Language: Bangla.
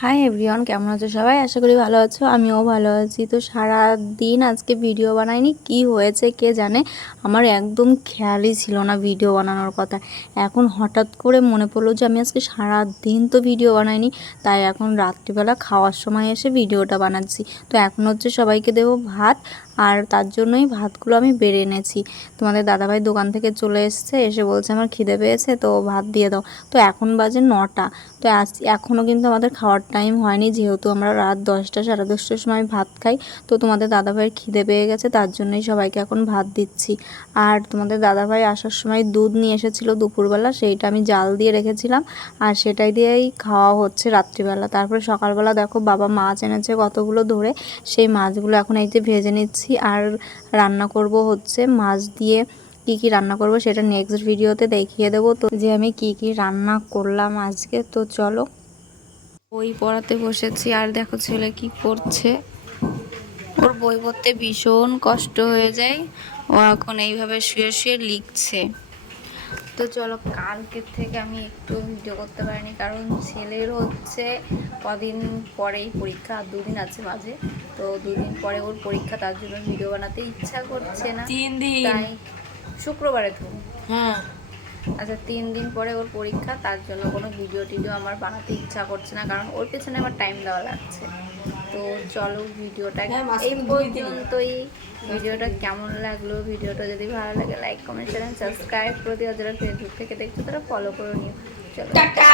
হাই এভরিওয়ান কেমন আছো সবাই? আশা করি ভালো আছো। আমিও ভালো আছি। তো সারা দিন আজকে ভিডিও বানাইনি। কি হয়েছে কে জানে? আমার একদম খেয়ালই ছিল না ভিডিও বানানোর কথা। এখন হঠাৎ করে মনে পড়ল যে আমি আজকে সারা দিন তো ভিডিও বানাইনি। তাই এখন রাত্রিবেলা খাওয়ার সময় এসে ভিডিওটা বানাচ্ছি। তো এখন হচ্ছে সবাইকে দেবো ভাত। আর তার জন্যই ভাতগুলো আমি বেড়ে এনেছি। তোমাদের দাদাভাই দোকান থেকে চলে এসছে। এসে বলছে, আমার খিদে পেয়েছে, তো ভাত দিয়ে দাও। তো এখন বাজে নটা। তো আজ এখনও কিন্তু আমাদের খাওয়ার টাইম হয়নি, যেহেতু আমরা রাত দশটা, সাড়ে দশটার সময় ভাত খাই, তো তোমাদের দাদাভাইয়ের খিদে পেয়ে গেছে, তার জন্যই সবাইকে এখন ভাত দিচ্ছি। আর তোমাদের দাদাভাই আসার সময় দুধ নিয়ে এসেছিল দুপুরবেলা, সেইটা আমি জাল দিয়ে রেখেছিলাম, আর সেটাই দিয়েই খাওয়া হচ্ছে রাত্রিবেলা। তারপরে সকালবেলা দেখো বাবা মাছ এনেছে কতগুলো ধরে, সেই মাছগুলো এখন এই যে ভেজে নিচ্ছি, আর রান্না করব হচ্ছে মাছ দিয়ে কি কি রান্না করব সেটা নেক্সট ভিডিওতে দেখিয়ে দেবো। তো যে আমি কি কি রান্না করলাম আজকে, তো চলো বই পড়াতে বসেছি আর দেখো ছেলে কি করছে। ওর বই পড়তে ভীষণ কষ্ট হয়ে যায় ও এখন এইভাবে শুয়ে শুয়ে লিখছে। তো চলো কালকের থেকে আমি একটু ভিডিও করতে পারিনি কারণ ছেলের হচ্ছে কদিন পরেই পরীক্ষা আর দুদিন আছে মাঝে তো দুদিন পরে ওর পরীক্ষা তার জন্য ভিডিও বানাতে ইচ্ছা করছে না। তিন দিন। শুক্রবারে তো। হ্যাঁ। আচ্ছা তিন দিন পরে ওর পরীক্ষা তার জন্য কোনো ভিডিও টিডিও আমার বানাতে ইচ্ছা করছে না কারণ ওর পেছনে আমার টাইম দেওয়া লাগছে। তো চলো ভিডিওটা হ্যাঁ, এই পর্যন্তই। ভিডিওটা কেমন লাগল? ভিডিওটা যদি ভালো লাগে লাইক কমেন্ট শেয়ার সাবস্ক্রাইব করে দিও যারা ফেসবুক থেকে দেখছ তারা ফলো করে নিও। চলো। টাটা!